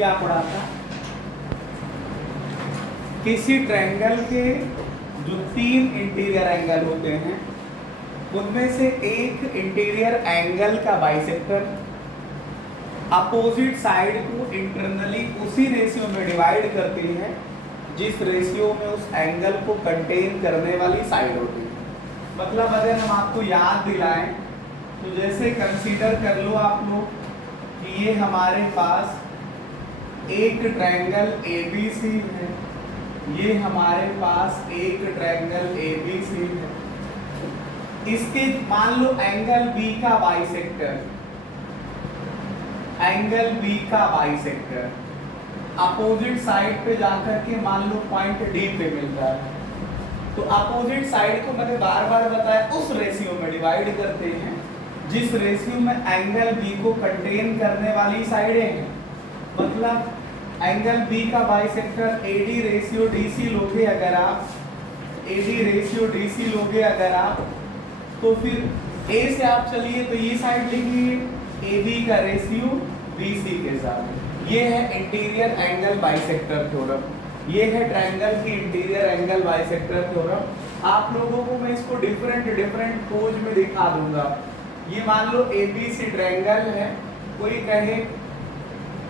क्या पढ़ा था? किसी ट्रायंगल के जो 3 इंटीरियर एंगल होते हैं उनमें से एक इंटीरियर एंगल का बाइसेक्टर अपोजिट साइड को इंटरनली उसी रेशियो में डिवाइड करती है जिस रेशियो में उस एंगल को कंटेन करने वाली साइड होती है। मतलब अगर हम आपको याद दिलाएं तो जैसे कंसीडर कर लो आप लोग कि ये हमारे पास एक ट्रायंगल ABC है, ये हमारे पास एक ट्रायंगल ABC है, इसके मान लो एंगल B का बाइसेक्टर, एंगल B का बाइसेक्टर अपोजिट साइड पे जाकर के मान लो पॉइंट D पे मिलता है, तो अपोजिट साइड को मैंने बार बार बताया उस रेशियो में डिवाइड करते हैं जिस रेशियो में एंगल B को कंटेन करने वाली साइडें हैं। मतलब एंगल B का बाइसेक्टर AD रेशियो DC लोगे अगर आप, AD रेशियो DC लोगे अगर आप, तो फिर A से आप चलिए तो ये साइड लिखिए AB का रेशियो BC के साथ। ये है इंटीरियर एंगल बाइसेक्टर थ्योरम, ये है ट्रायंगल की इंटीरियर एंगल बाइसेक्टर थ्योरम। आप लोगों को मैं इसको डिफरेंट पोज में दिखा दूंगा। ये मान लो ABC ट्रायंगल है, कोई कहे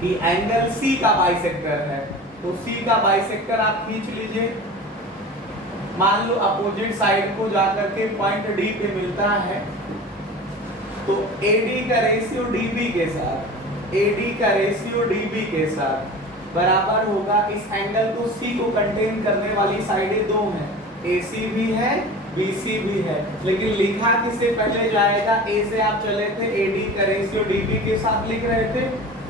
कि एंगल C का बाइसेक्टर है, तो C का बाइसेक्टर आप खींच लीजिए। मान लो अपोजिट साइड को जाकर के पॉइंट D पे मिलता है, तो AD का रेशियो DB के साथ, AD का रेशियो DB के साथ बराबर होगा। इस एंगल को C को कंटेन करने वाली साइडें दो हैं, AC भी है BC भी है, लेकिन लिखा किससे पहले जाएगा? A से आप चले थे, AD का रेशियो DB के साथ लिख रहे थे,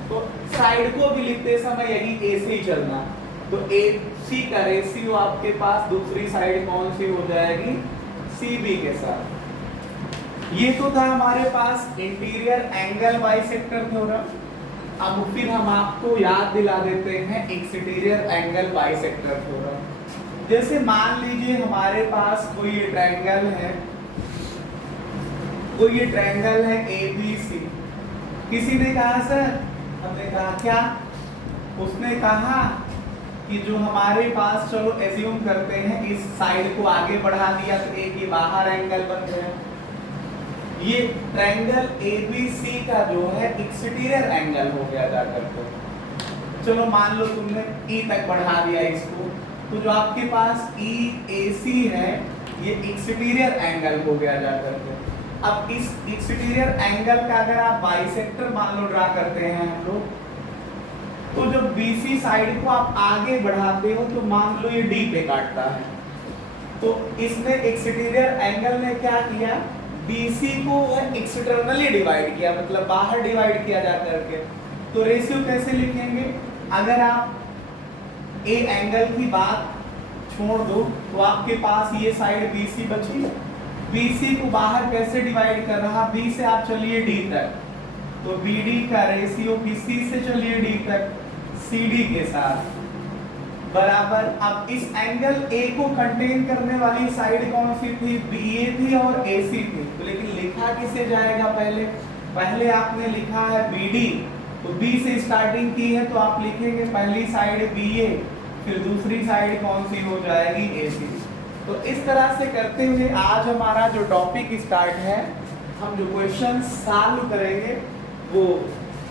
तो साइड को भी लिखते समय यही A से ही चलना। तो AC का रेशियो आपके पास दूसरी साइड कौन सी हो जाएगी? CB के साथ। ये तो था हमारे पास इंटीरियर एंगल बाइसेक्टर थ्योरम। अब फिर हम आपको याद दिला देते हैं एक्सटीरियर एंगल बाइसेक्टर थ्योरम। जैसे मान लीजिए हमारे पास कोई ये ट्रायंगल है, कोई ये ट्रायंगल है ABC। किसी ने कहा सर, हमने कहा क्या? उसने कहा कि जो हमारे पास, चलो एज्यूम करते हैं इस साइड को आगे बढ़ा दिया तो एक ये बाहर एंगल बन गया। ये ट्रायंगल ABC का जो है एक्सटीरियर एंगल हो गया जाकर के। चलो मान लो तुमने E तक बढ़ा दिया इसको, तो जो आपके पास EAC है ये एक्सटीरियर एंगल हो गया जाकर के। अब इस एक्सटीरियर एंगल का अगर आप बाइसेक्टर मान लो ड्रा करते हैं हम लोग, तो जब BC साइड को आप आगे बढ़ाते हो तो मान लो ये D पे काटता है, तो इसने एक्सटीरियर एंगल ने क्या किया? BC को एक्सटर्नली डिवाइड किया, मतलब बाहर डिवाइड किया जा करके। तो रेशियो कैसे लिखेंगे? अगर आप A एंगल की बात छोड़ दो तो आपके पास ये साइड BC बची, BC को बाहर कैसे डिवाइड कर रहा? B से आप चलिए D तक, तो BD का रेशियो BC से चलिए D तक CD के साथ बराबर। अब इस एंगल A को कंटेन करने वाली साइड कौन सी थी? BA थी और AC थी, तो लेकिन लिखा किसे जाएगा? पहले आपने लिखा है BD, तो B से स्टार्टिंग की है तो आप लिखेंगे पहली साइड BA, फिर दूसरी साइड कौन सी हो जाएगी? AC। तो इस तरह से करते हुए आज हमारा जो टॉपिक स्टार्ट है, हम जो क्वेश्चन सॉल्व करेंगे वो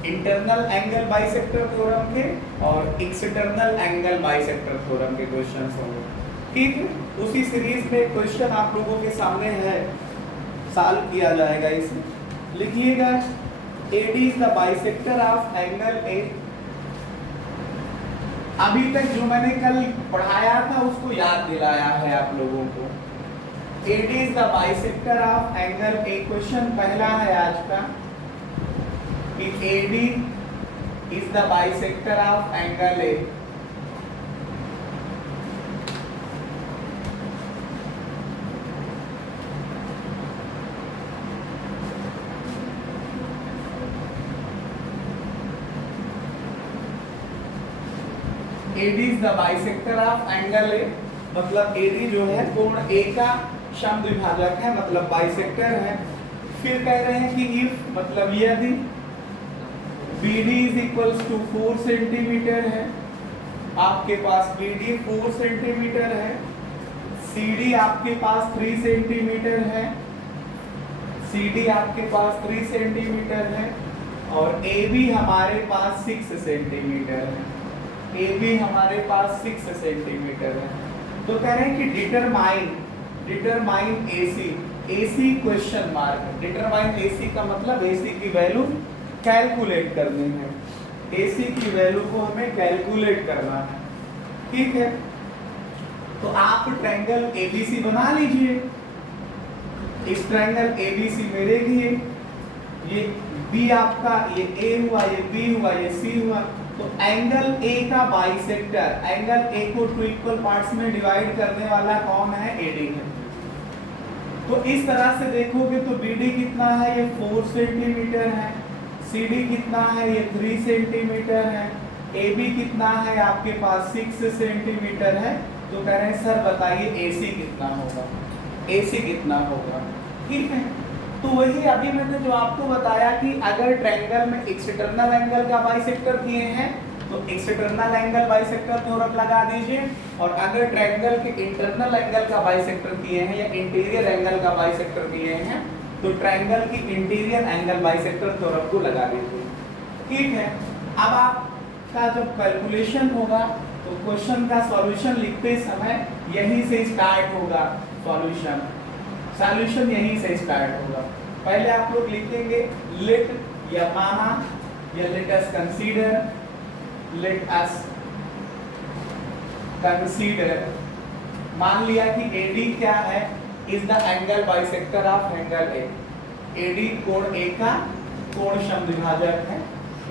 इंटरनल एंगल बाइसेक्टर थ्योरम के और एक्सटर्नल एंगल बाइसेक्टर थ्योरम के क्वेश्चंस होंगे। ठीक है, उसी सीरीज में क्वेश्चन आप लोगों के सामने है, सॉल्व किया जाएगा। इसमें लिखिएगा AD is the bisector of angle A। अभी तक जो मैंने कल पढ़ाया था उसको याद दिलाया है आप लोगों को। AD is the bisector of angle A। Question पहला है आज का कि AD is the bisector of angle A। AD is the bisector of angle A, मतलब AD जो है कोण A का समद्विभाजक है, मतलब बाइसेक्टर है। फिर कह रहे हैं कि if, मतलब यदि BD is equals to 4 centimetre है, आपके पास BD 4 सेंटीमीटर है, CD आपके पास 3 सेंटीमीटर है, CD आपके पास 3 सेंटीमीटर है, और AB हमारे पास 6 सेंटीमीटर है, AB हमारे पास 6 सेंटीमीटर है। तो कह रहे हैं कि determine AC question mark. Determine AC का मतलब AC की वैल्यू कैलकुलेट करनी है, AC की वैल्यू को हमें कैलकुलेट करना है, ठीक है। तो आप ट्रायंगल ABC बना लीजिए। इस ट्रायंगल ABC में देखिए, ये B आपका, ये A हुआ, ये B हुआ, ये C हुआ। तो एंगल A का बाइसेक्टर, एंगल A को 2 इक्वल पार्ट्स में डिवाइड करने वाला कौन है? AD है। तो इस तरह से देखोगे तो BD कितना है? ये 4 सेंटीमीटर है। CD कितना है? ये 3 सेंटीमीटर है। AB कितना है? आपके पास 6 सेंटीमीटर है। तो कह रहे हैं सर बताइए AC कितना होगा, AC कितना होगा, ठीक है। तो वही अभी मैंने जो आपको बताया कि अगर ट्रायंगल में एक्सटर्नल एंगल का बाइसेक्टर दिए हैं तो एक्सटर्नल एंगल बाइसेक्टर थ्योरम लगा दीजिए, और अगर ट्रायंगल के इंटरनल एंगल का बाइसेक्टर दिए हैं या इंटीरियर एंगल का बाइसेक्टर दिए हैं तो ट्रायंगल की इंटीरियर एंगल बाइसेक्टर थ्योरम को लगा दीजिए, ठीक है। अब आपका जब कैलकुलेशन होगा तो क्वेश्चन का सॉल्यूशन लिखते समय यहीं से स्टार्ट होगा। सॉल्यूशन यहीं से स्टार्ट होगा। पहले आप लोग लिखेंगे लेट या माना या लेट अस कंसीडर। मान लिया कि AD क्या है? Is the angle bisector of angle A। AD कोण A का कोण समद्विभाजक है।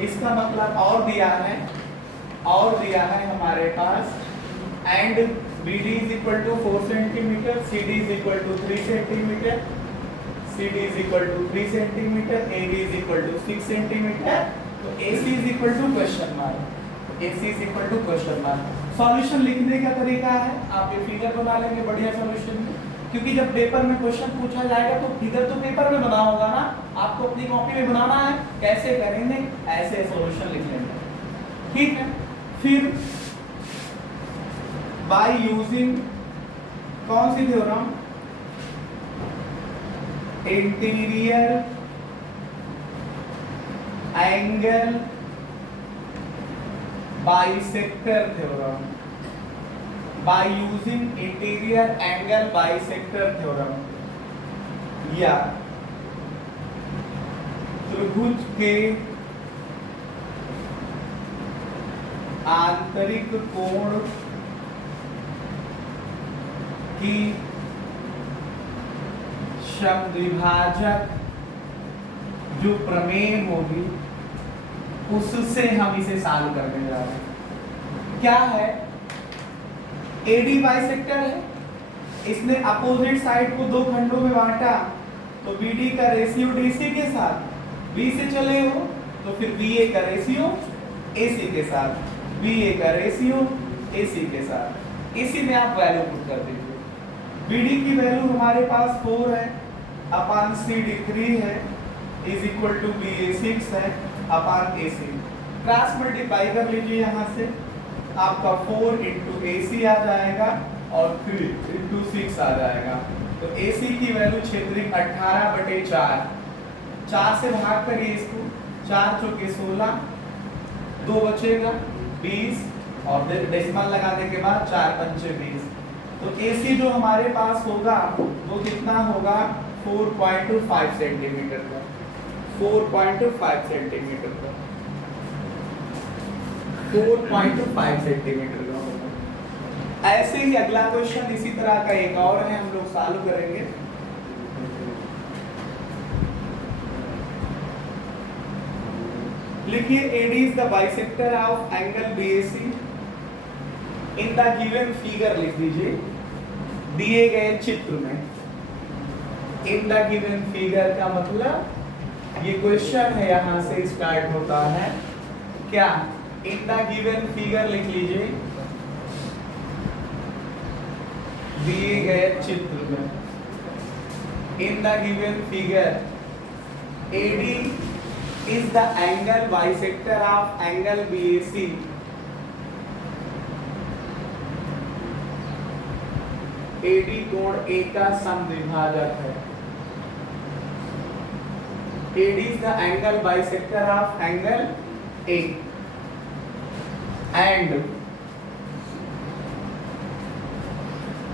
इसका मतलब और दिया है हमारे पास and BD is equal to 4 centimetre, CD is equal to 3 centimetre, CD is equal to 3 centimetre, AB is equal to 6 centimetre. तो AC is equal to question mark, AC is equal to question mark. Solution लिखने का तरीका है, आप ये figure बना लेंगे बढ़िया सॉल्यूशन में, क्योंकि जब पेपर में क्वेश्चन पूछा जाएगा तो फिगर तो पेपर में बना होगा ना, आपको अपनी कॉपी में बनाना है। कैसे करेंगे? ऐसे सॉल्यूशन लिख लेंगे, ठीक है। फिर बाय यूजिंग कौन सी theorem? Interior angle bisector theorem. By using interior angle bisector theorem या त्रिभुज के आंतरिक कोण की समद्विभाजक जो प्रमेय होगी उससे हम इसे सॉल्व करने जा रहे हैं। क्या है? AD बाइसेक्टर है, इसने अपोजिट साइड को 2 खंडों में बांटा, तो BD का रेशियो DC के साथ, B से चले हो तो फिर BA का रेशियो AC के साथ, BA का रेशियो AC के साथ। इसी में आप वैल्यू पुट कर दीजिए। BD की वैल्यू हमारे पास 4 है, अपान CD 3 है, इज इक्वल टू BA 6 है, अपान AC। क्रॉस मल्टीप्लाई कर लीजिए यहाँ से, आपका 4 इंटू AC आ जाएगा और 3 इंटू 6 आ जाएगा। तो AC की वैल्यू क्षेत्रीय 18/4, 4 से भाग करिए इसको, 4 चौके 16, 2 बचेगा 20 और डेसिमल लगाने के बाद 4 पंचे 20। तो AC जो हमारे पास होगा वो कितना होगा? 4.5 सेंटीमीटर का, 4.5 सेंटीमीटर का, 4.5 सेंटीमीटर का होगा। ऐसे ही अगला क्वेश्चन इसी तरह का एक और है, हम लोग सॉल्व करेंगे। लिखिए AD is the bisector of angle BAC in the given figure। लिख दीजिए दिए गए चित्र में। in the given figure का मतलब ये क्वेश्चन है, यहां से स्टार्ट होता है क्या? in the given figure लिख लीजिए दिए गए चित्र में। in the given figure AD is the angle bisector of angle BAC. AD कोण A का समद्विभाजक है. AD is the angle bisector of angle A and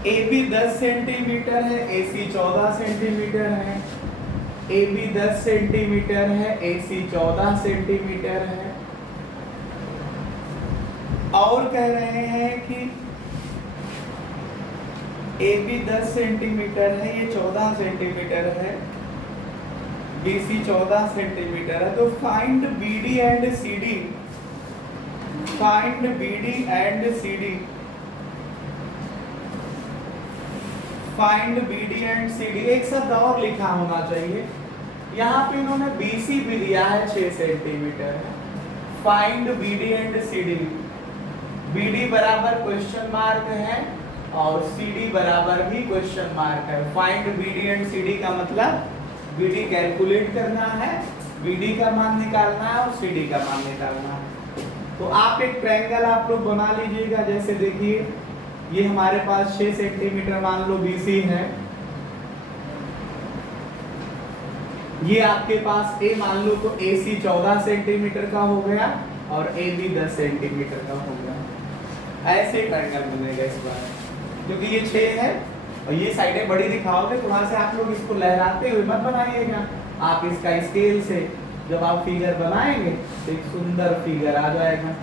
AB 10 centimetre है, AC 14 सेंटीमीटर है. AB 10 सेंटीमीटर है, AC 14 सेंटीमीटर है. और कह रहे हैं कि AB 10 सेंटीमीटर है, ये 14 सेंटीमीटर है, BC 14 सेंटीमीटर है. तो find BD and CD. Find BD and CD. Find BD and CD. एक शब्द और लिखा होना चाहिए. यहाँ पे इन्होंने BC भी दिया है 6 सेंटीमीटर है. Find BD and CD. BD बराबर क्वेश्चन मार्क है और CD बराबर भी क्वेश्चन मार्क है. फाइंड BD एंड CD का मतलब BD कैलकुलेट करना है, BD का मान निकालना है और CD का मान निकालना है. तो आप एक ट्रायंगल आप लोग बना लीजिएगा. जैसे देखिए ये हमारे पास 6 सेंटीमीटर मान लो BC है. ये आपके पास A मान लो तो AC 14 सेंटीमीटर का हो गया और AB 10 सेंटीमीटर का हो गया. ऐसे ट्रायंगल बनेगा इस बार, क्योंकि ये 6 है और ये साइडें बड़ी दिखाओगे थोड़ा से आप लोग इसको लहराते हुए मत बनाइएगा. आप इसका स्केल से जब आप फिगर बनाएंगे तो एक सुंदर फिगर आ जाएगा.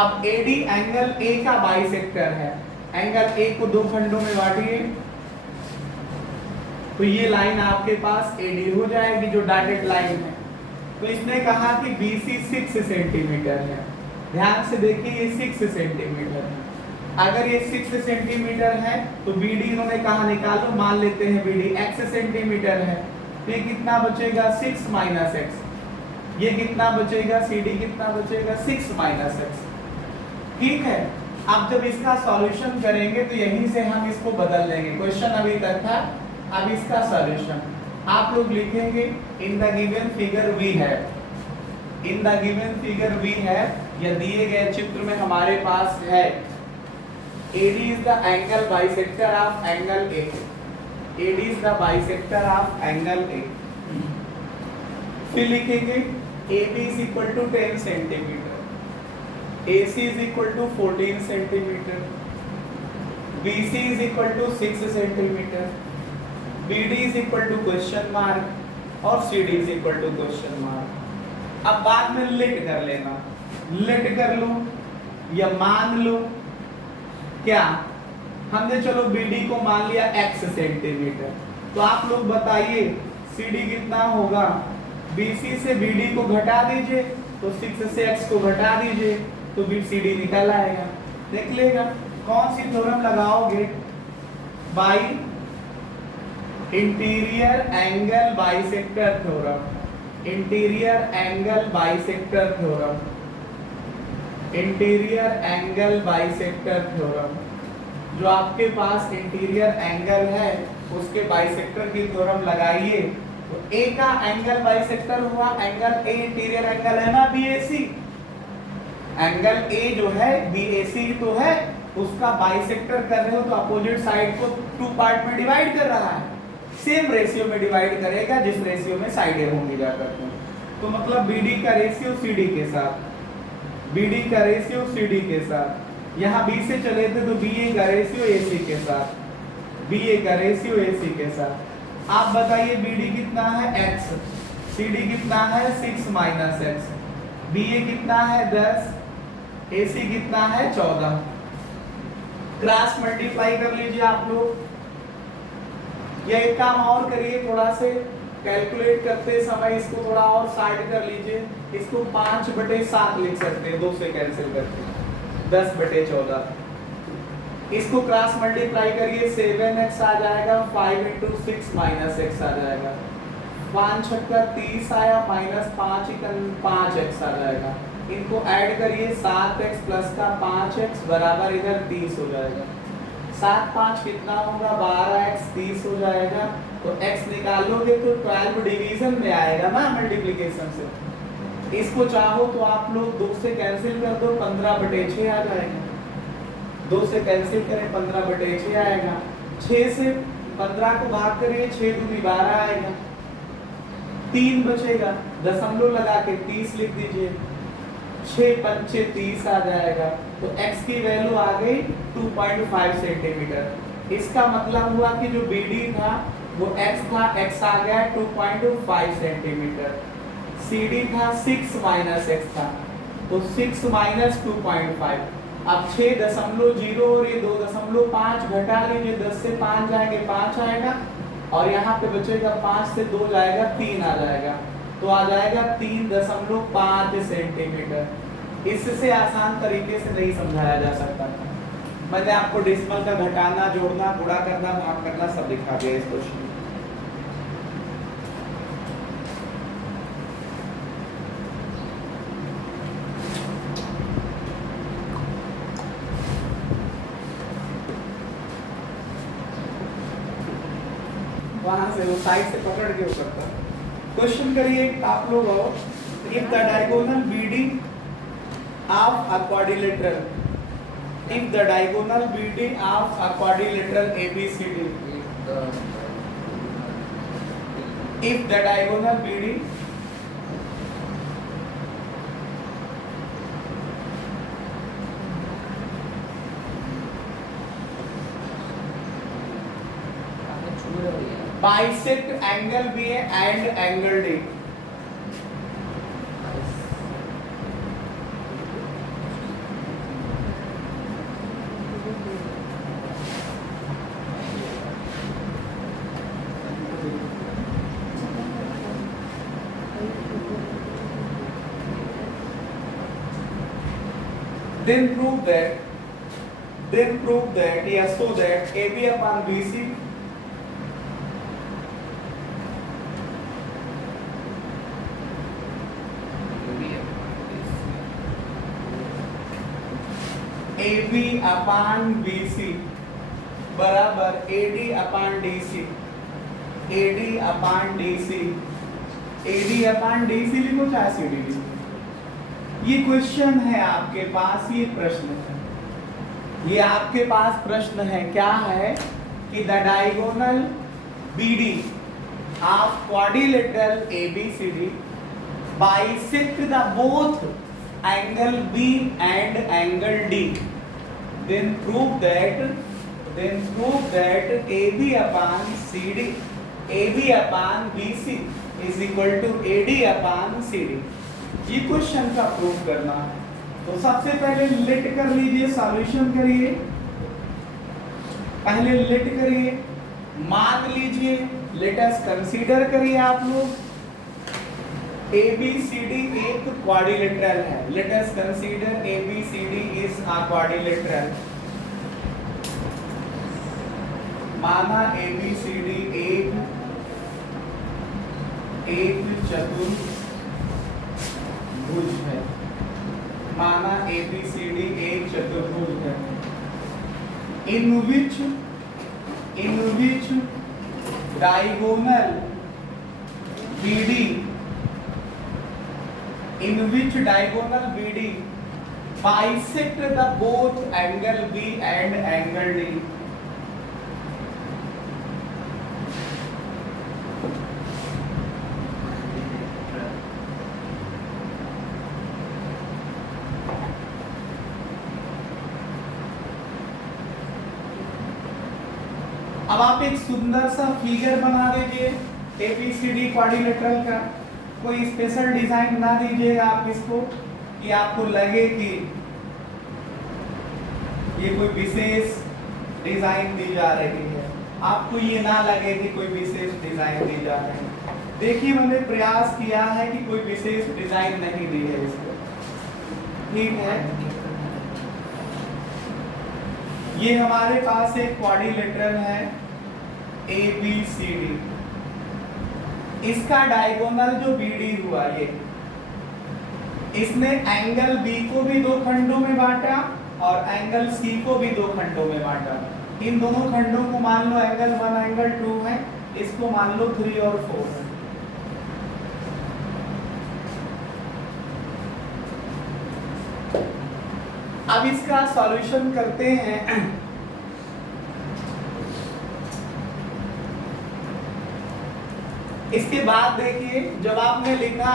अब AD एंगल A का बाइसेक्टर है. एंगल A को दो खंडों में बांटिए तो ये लाइन आपके पास AD हो जाएगी जो डॉटेड लाइन है. तो इसने कहा कि BC 6 सेंटीमीटर है. ध्यान से देखिए ये 6 सेंटीमीटर है. अगर ये 6 सेंटीमीटर है तो BD इन्होंने कहा निकालो. मान लेते हैं BD x सेंटीमीटर है. तो ये कितना बचेगा 6 माइनस x. ये कितना बचेगा CD कितना बचेगा 6 माइनस x. ठीक है. अब जब इसका सॉल्यूशन करेंगे तो यहीं से हम इसको बदल लेंगे. क्वेश्चन अभी तक था, अब इसका सॉल्यूशन आप लोग लिखेंगे. In the given figure V है. In the given figure V है, या दिए गए चित्र में हमारे पास है AD is the angle bisector of angle A. AD is the bisector of angle A. फिर लिखेंगे AB is equal to 10 centimetre. AC is equal to 14 centimetre. BC is equal to 6 centimetre. BD is equal to question mark और CD is equal to question mark. अब बाद में late कर लेना. Late कर लो या मान लो. क्या हमने चलो BD को मान लिया x सेंटीमीटर. तो आप लोग बताइए CD कितना होगा. BC से BD को घटा दीजिए तो 6 से x को घटा दीजिए तो CD निकल आएगा. देख लेगा कौन सी थ्योरम लगाओगे. By interior angle bisector theorem. Interior angle bisector theorem. Interior angle bisector theorem. जो आपके पास इंटीरियर एंगल है उसके बाइसेक्टर की थ्योरम लगाइए. तो A का एंगल बाइसेक्टर हुआ एंगल A. इंटीरियर एंगल है ना BAC. एंगल A जो है BAC तो है, उसका बाइसेक्टर कर रहे हो तो अपोजिट साइड को 2 पार्ट में डिवाइड कर रहा है. सेम रेशियो में डिवाइड करेगा जिस रेशियो में साइडें होंगी जाकर. तो मतलब BD का रेशियो CD के साथ. BD का रेशियो CD के साथ. यहाँ B से चले थे तो BA का रेशियो AC के साथ. BA का रेशियो AC के साथ. आप बताइए BD कितना है x. CD कितना है 6 माइनस x. BA कितना है 10. AC कितना है 14. क्रॉस मल्टीप्लाई कर लीजिए आप लोग. या एक काम और करिए, थोड़ा से कैलकुलेट करते समय इसको थोड़ा और साइड कर लीजिए. इसको 5/7 लिख सकते हैं 2 से कैंसिल करके. 10/14. इसको क्रॉस मल्टीप्लाई करिए 7x आ जाएगा. 5 × 6 माइनस x आ जाएगा. 5 × 30 आया माइनस 5 × 5x आ जाएगा. इनको ऐड करिए 7x प्लस का 5x बराबर इधर 30 हो जाएगा. 7 5 कितना होगा 12x 30 हो जाएगा. तो x निकालोगे तो 12 डिवीजन में आएगा ना मल्टीप्लिकेशन से। इसको चाहो तो आप लोग 2 से कैंसिल कर दो, 15/6 आ जाएगा। 2 से कैंसिल करें 15/6 आएगा। 6 से 15 को भाग करें 6 दूनी 12 आएगा। 3 बचेगा, दशमलव लगा के 30 लिख दीजिए। 6 पंचे 30 आ जाएगा। तो x की वैल्यू आ गई 2.5 सेंटीमीटर। इसका मतलब हुआ कि जो BD था वो x था, x आ गया 2.5 सेंटीमीटर। CD था 6 माइनस x था, तो 6 माइनस 2.5। अब 6.0 और ये 2.5 घटा लीजिए, 10 से 5 जाएंगे 5 आएगा, और यहाँ पे बचेगा 5 से 2 जाएगा 3 आ जाएगा, तो आ जाएगा 3.5 सेंटीमीटर। इससे आसान तरीके से नहीं समझाया जा सकता था। मैंने आपको डेसिमल का घटाना, जोड़ना, गुणा करना, भाग करना सब दिखा दिया इस क्वेश्चन में। वहां से वो साइड से पकड़ के ऊपर तक क्वेश्चन करिए आप लोग। और if the diagonal BD of a quadrilateral, if the diagonal BD of a quadrilateral ABCD, if the diagonal BD bisect angle BA and angle D, then prove that yes, so that AB upon BC AB upon BC बराबर AD upon DC, AD upon DC, AD upon DC लिखो चाहे CD लिखो। ये question है आपके पास, ये प्रश्न है, ये आपके पास प्रश्न है। क्या है कि the diagonal BD of quadrilateral ABCD bisect the both angle B and angle D, then prove that AB upon CD, AB upon BC is equal to AD upon CD। ये क्वेश्चन का प्रूव करना। तो सबसे पहले late कर लीजिए, solution करिए। पहले लेट करिए, मान लीजिए, लेट अस कंसीडर करिए आप लोग ABCD एक क्वाड्रिलेटरल है। Let us consider ABCD is a quadrilateral. माना ABCD एक चतुर्भुज है। माना ABCD एक चतुर्भुज है। in which diagonal BD bisect the both angle B and angle D। अब आप एक सुंदर सा फिगर बना दीजिए ABCD क्वाड्रिलेटरल का। कोई स्पेशल डिजाइन बना दीजिएगा आप इसको कि आपको लगे कि ये कोई विशेष डिजाइन दी जा रही है, आपको ये ना लगे कि कोई विशेष डिजाइन दी जा रही है। देखिए मैंने प्रयास किया है कि कोई विशेष डिजाइन नहीं दी है इसको, ठीक है। ये हमारे पास एक क्वाड्रिलेटरल है ABCD, इसका डायगोनल जो BD हुआ, ये इसने एंगल B को भी दो खंडों में बांटा और एंगल C को भी दो खंडों में बांटा। इन दोनों खंडों को मान लो एंगल 1 एंगल 2 है, इसको मान लो 3 और 4। अब इसका सॉल्यूशन करते हैं। इसके बाद देखिए, जब आपने लिखा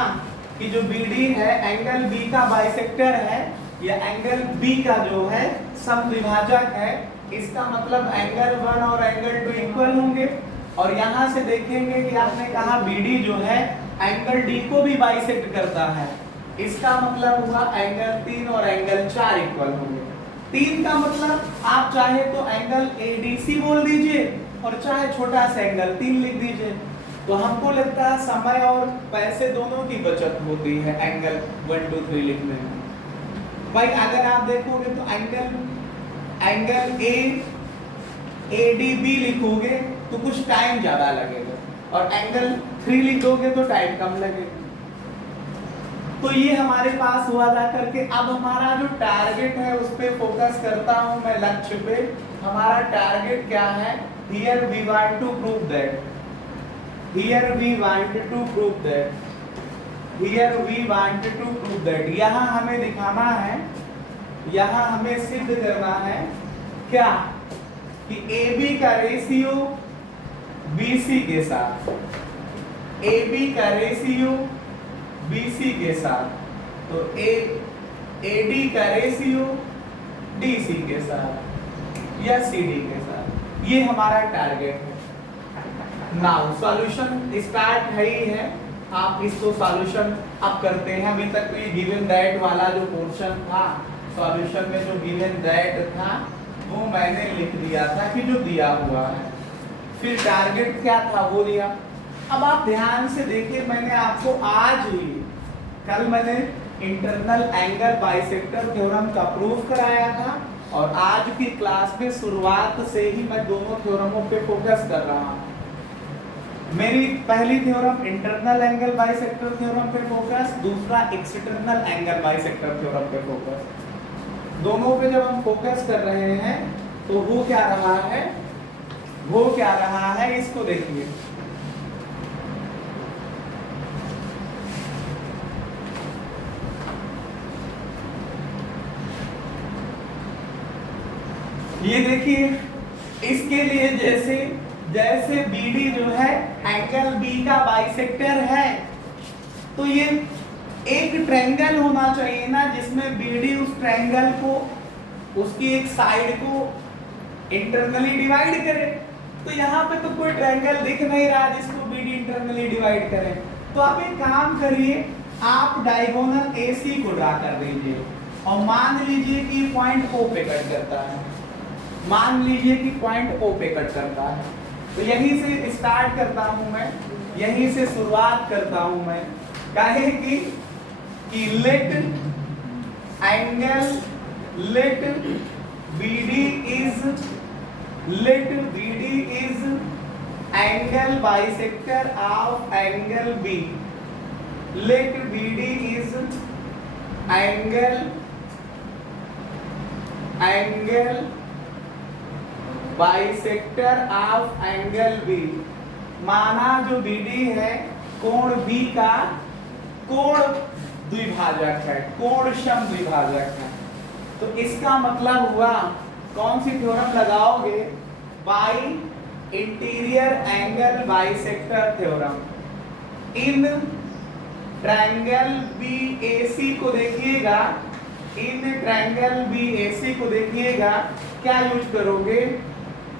कि जो BD है एंगल B का बाइसेक्टर है, या एंगल B का जो है समद्विभाजक है, इसका मतलब एंगल 1 और एंगल 2 इक्वल होंगे। और यहाँ से देखेंगे कि आपने कहा BD जो है एंगल D को भी बाइसेक्ट करता है, इसका मतलब हुआ एंगल 3 और एंगल 4 इक्वल होंगे। 3 का मतलब आप चाहे तो एंगल ADC बोल दीजिए और चाहे छोटा सा एंगल 3 लिख दीजिए। तो हमको लगता है समय और पैसे दोनों की बचत होती है एंगल 1 2 3 लिखने में। भाई अगर आप देखोगे तो एंगल ADB लिखोगे तो कुछ टाइम ज्यादा लगेगा, और एंगल 3 लिख दोगे तो टाइम कम लगेगा। तो ये हमारे पास हुआ जा करके। अब हमारा जो टारगेट है उस पे फोकस करता हूं मैं, लक्ष्य पे। हमारा टारगेट क्या है? Here we want to prove that, Here we want to prove that, here we want to prove that। यहाँ हमें दिखाना है, यहाँ हमें सिद्ध करना है क्या? कि AB का रेशियो BC के साथ, AB का रेशियो BC के साथ, तो AD का रेशियो DC के साथ या CD के साथ, ये हमारा टारगेट है। नाउ सॉल्यूशन स्टार्ट है ही है, आप इसको सॉल्यूशन अब करते हैं। अभी तक तो ये गिवन दैट वाला जो पोर्शन था सॉल्यूशन में, जो गिवन दैट था वो मैंने लिख दिया था कि जो दिया हुआ है, फिर टारगेट क्या था वो दिया। अब आप ध्यान से देखिए, मैंने आपको आज ही, कल मैंने इंटरनल एंगल बाइसेक्टर थ्योरम का प्रूफ कराया था, और आज की क्लास में शुरुआत से ही मैं दोनों थ्योरमों पे फोकस कर रहा हूँ। मेरी पहली theorem internal angle bisector theorem पे फोकस, दूसरा एक्सटर्नल एंगल बाइसेक्टर थ्योरम पे फोकस। दोनों पे जब हम फोकस कर रहे हैं तो वो क्या रहा है, वो क्या रहा है इसको देखिए। ये देखिए, इसके लिए जैसे BD जो है एंगल B का बाइसेक्टर है, तो ये एक ट्रायंगल होना चाहिए ना, जिसमें BD उस ट्रायंगल को, उसकी एक साइड को इंटरनली डिवाइड करे। तो यहाँ पे तो कोई ट्रायंगल दिख नहीं रहा जिसको BD इंटरनली डिवाइड करे। तो आप एक काम करिए, आप डायगोनल AC को ड्रा कर दीजिए, और मान लीजिए कि पॉइंट O पे कट करता है, मान लीजिए कि पॉइंट O पे कट करता है। तो यहीं से स्टार्ट करता हूं मैं, यहीं से शुरुआत करता हूं मैं। काहे कि let BD is angle bisector of angle B। Let BD is angle bisector of angle B। माना जो BD है कोण B का कोण द्विभाजक है, कोण सम द्विभाजक है। तो इसका मतलब हुआ, कौन सी थ्योरम लगाओगे? By interior angle bisector theorem. In triangle BAC को देखिएगा, इन ट्रायंगल BAC को देखिएगा, क्या यूज करोगे?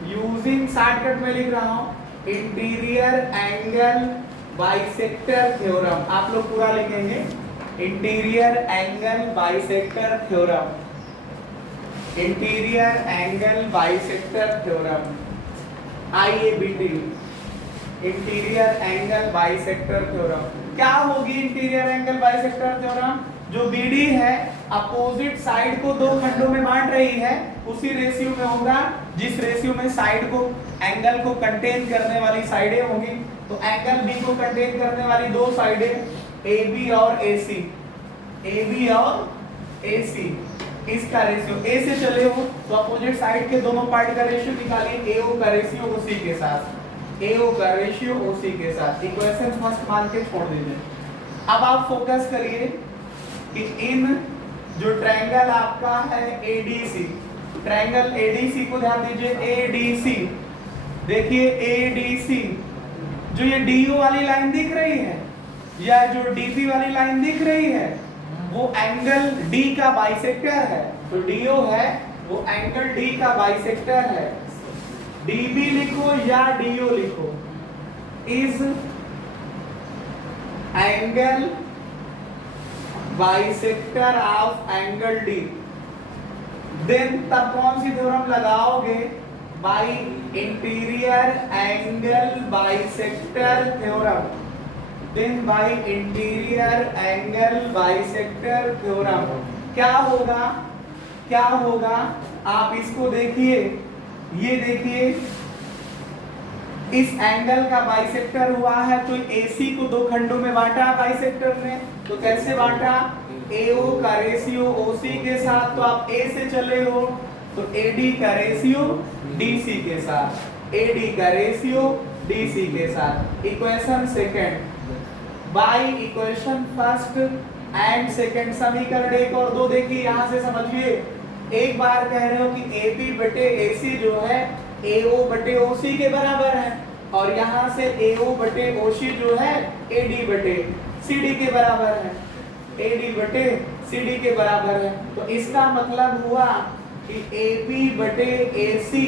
यूजिंग शॉर्टकट में लिख रहा हूं, इंटीरियर एंगल बाइसेक्टर थ्योरम। आप लोग पूरा लिखेंगे, interior angle bisector theorem, interior angle bisector theorem, IABT, interior angle bisector theorem. क्या होगी इंटीरियर एंगल बाइसेक्टर थ्योरम? जो BD है अपोजिट साइड को दो खंडों में बांट रही है, उसी रेशियो में होगा जिस रेशियो में साइड को, एंगल को कंटेन करने वाली साइडें होंगी। तो एंगल B को कंटेन करने वाली दो साइडें AB और AC, AB और AC, इसका रेशियो A से चले हो तो अपोजिट साइड के दोनों पार्ट का रेशियो निकालिए, AO का रेशियो उसी के साथ। AO का रेशियो OC के साथ। इक्वेशन फर्स्ट मान के छोड़ दीजिए। अब आप फोकस करिए कि इन जो ट्रायंगल आपका है ADC, ट्रायंगल ADC को ध्यान दीजिए, ADC देखिए ADC, जो ये DO वाली लाइन दिख रही है या जो DP वाली लाइन दिख रही है वो एंगल D का बाइसेक्टर है। तो DO है वो एंगल D का बाइसेक्टर है। DB लिखो या DO लिखो, is angle bisector of angle D। Then तब कौन सी थ्योरम लगाओगे? By interior angle bisector theorem. Then by interior angle bisector theorem. क्या होगा, क्या होगा? आप इसको देखिए, ये देखिए इस एंगल का बाइसेक्टर हुआ है तो AC को दो खंडों में बांटा बाइसेक्टर ने। तो कैसे बांटा? AO का रेशियो OC के साथ, तो आप A से चले हो तो AD का रेशियो DC के साथ, AD का रेशियो DC के साथ। Equation second by equation first and second, समीकरण 1 और 2 देखिए, यहां से समझिए। एक बार कह रहे हो कि AB बटे AC जो है AO बटे OC के बराबर है, और यहां से AO बटे OC जो है AD बटे CD के बराबर है, AD बटे CD के बराबर है। तो इसका मतलब हुआ कि AB बटे AC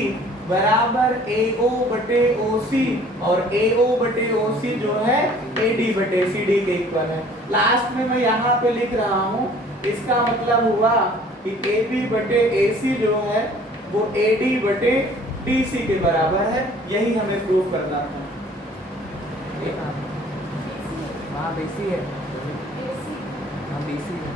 बराबर AO बटे OC, और AO बटे OC जो है AD बटे CD के इक्वल है। लास्ट में मैं यहाँ पे लिख रहा हूँ, इसका मतलब हुआ कि AB बटे AC जो है वो AD बटे DC के बराबर है। यही हमें प्रूव करना था। वहाँ BC है, वहाँ BC है।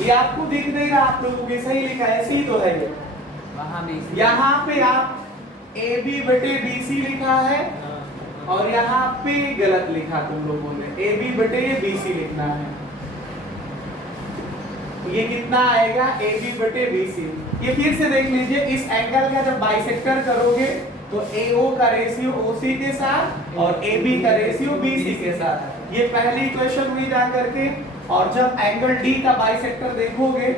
ये आपको दिख नहीं रहा, आप लोगों के सही लिखा है, ऐसे ही तो है ये। वहाँ BC, यहाँ पे आप AB बटे BC लिखा है और यहाँ पे गलत लिखा तुम लोगों ने, AB बटे BC लिखना है। ये कितना आएगा? AB बटे BC। ये फिर से देख लीजिए, इस एंगल का जब बाइसेक्टर करोगे तो AO का रेशियो OC के साथ और AB का रेशियो BC के साथ। ये पहली इक्वेशन हुई जा करके। और जब एंगल D का बाइसेक्टर देखोगे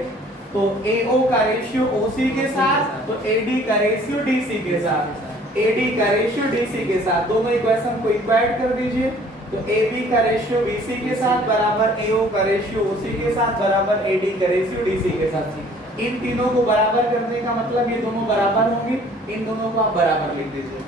तो AO का रेशियो OC के साथ, तो AD का रेशियो DC के साथ, AD का रेशियो DC के साथ। दोनों इक्वेशन को इक्वाइड कर दीजिए, तो AB का रेशियो BC के साथ बराबर AO का रेशियो OC के साथ बराबर AD का रेशियो DC के साथ। इन तीनों को बराबर करने का मतलब ये दोनों बराबर होंगे, इन दोनों को आप बराबर लिख दीजिए।